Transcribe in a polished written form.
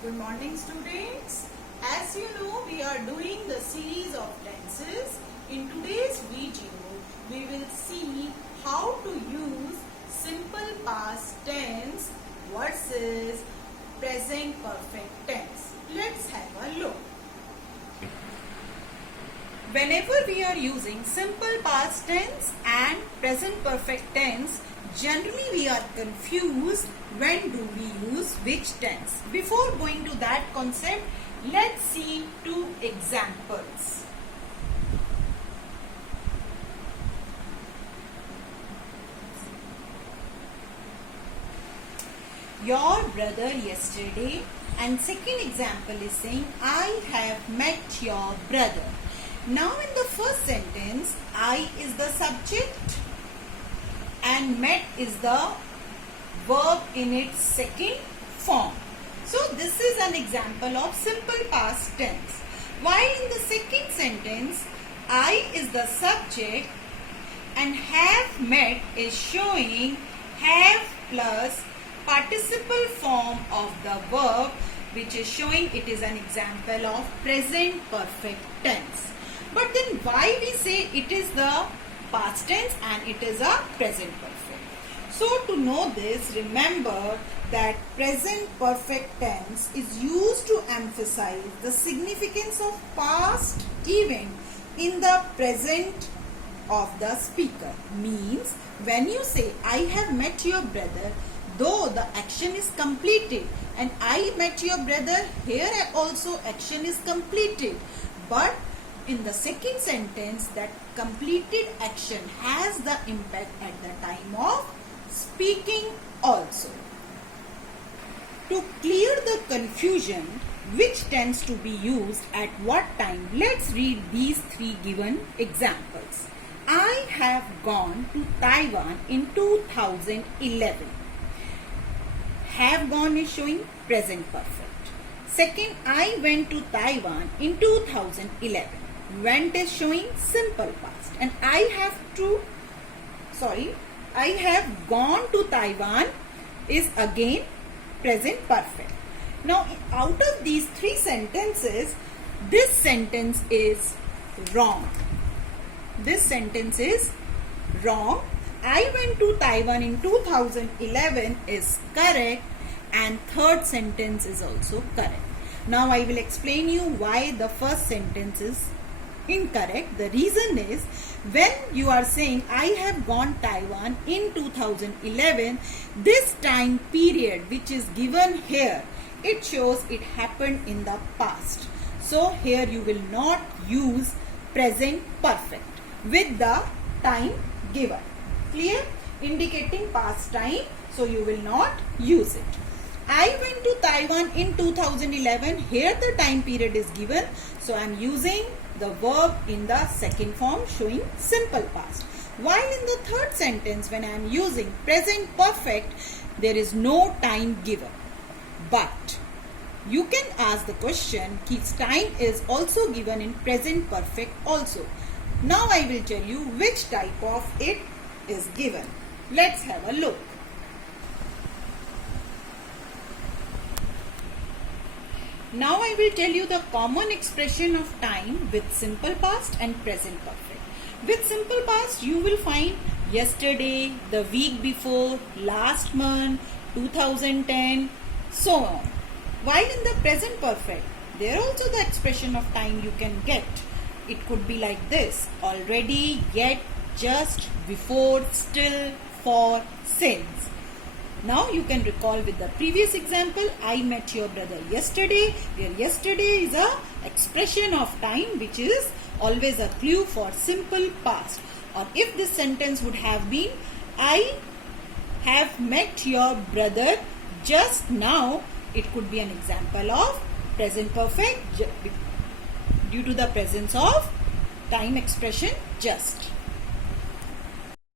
Good morning, students. As you know, we are doing the series of tenses. In today's video, we will see how to use simple past tense versus present perfect tense. Let's have a look. Whenever we are using simple past tense and present perfect tense, generally we are confused when do we use which tense. Before going to that concept, let's see two examples. Your brother yesterday, and second example is saying I have met your brother. Now in the first sentence, I is the subject and met is the verb in its second form. So this is an example of simple past tense. While in the second sentence, I is the subject and have met is showing have plus participle form of the verb, which is showing it is an example of present perfect tense. But then why we say it is the past tense and it is a present perfect? So to know this, remember that present perfect tense is used to emphasize the significance of past event in the present of the speaker. Means when you say I have met your brother, though the action is completed, and I met your brother, here also action is completed, but in the second sentence, that completed action has the impact at the time of speaking also. To clear the confusion, which tends to be used at what time, let's read these three given examples. I have gone to Taiwan in 2011. Have gone is showing present perfect. Second, I went to Taiwan in 2011. Went is showing simple past, and I have gone to Taiwan is again present perfect. Now out of these three sentences, this sentence is wrong. This sentence is wrong. I went to Taiwan in 2011 is correct, and third sentence is also correct. Now I will explain you why the first sentence is incorrect. The reason is when you are saying I have gone Taiwan in 2011, this time period which is given here, it shows it happened in the past. So here you will not use present perfect with the time given. Clear? Indicating past time, so you will not use it. I went to Taiwan in 2011. Here the time period is given, so I am using the verb in the second form showing simple past. While in the third sentence, when I am using present perfect, there is no time given. But you can ask the question, its time is also given in present perfect also. Now I will tell you which type of it is given. Let's have a look. Now I will tell you the common expression of time with simple past and present perfect. With simple past, you will find yesterday, the week before, last month, 2010, so on. While in the present perfect, there also the expression of time you can get. It could be like this: already, yet, just, before, still, for, since. Now you can recall with the previous example, I met your brother yesterday, where yesterday is a expression of time which is always a clue for simple past. Or if this sentence would have been, I have met your brother just now, it could be an example of present perfect due to the presence of time expression just.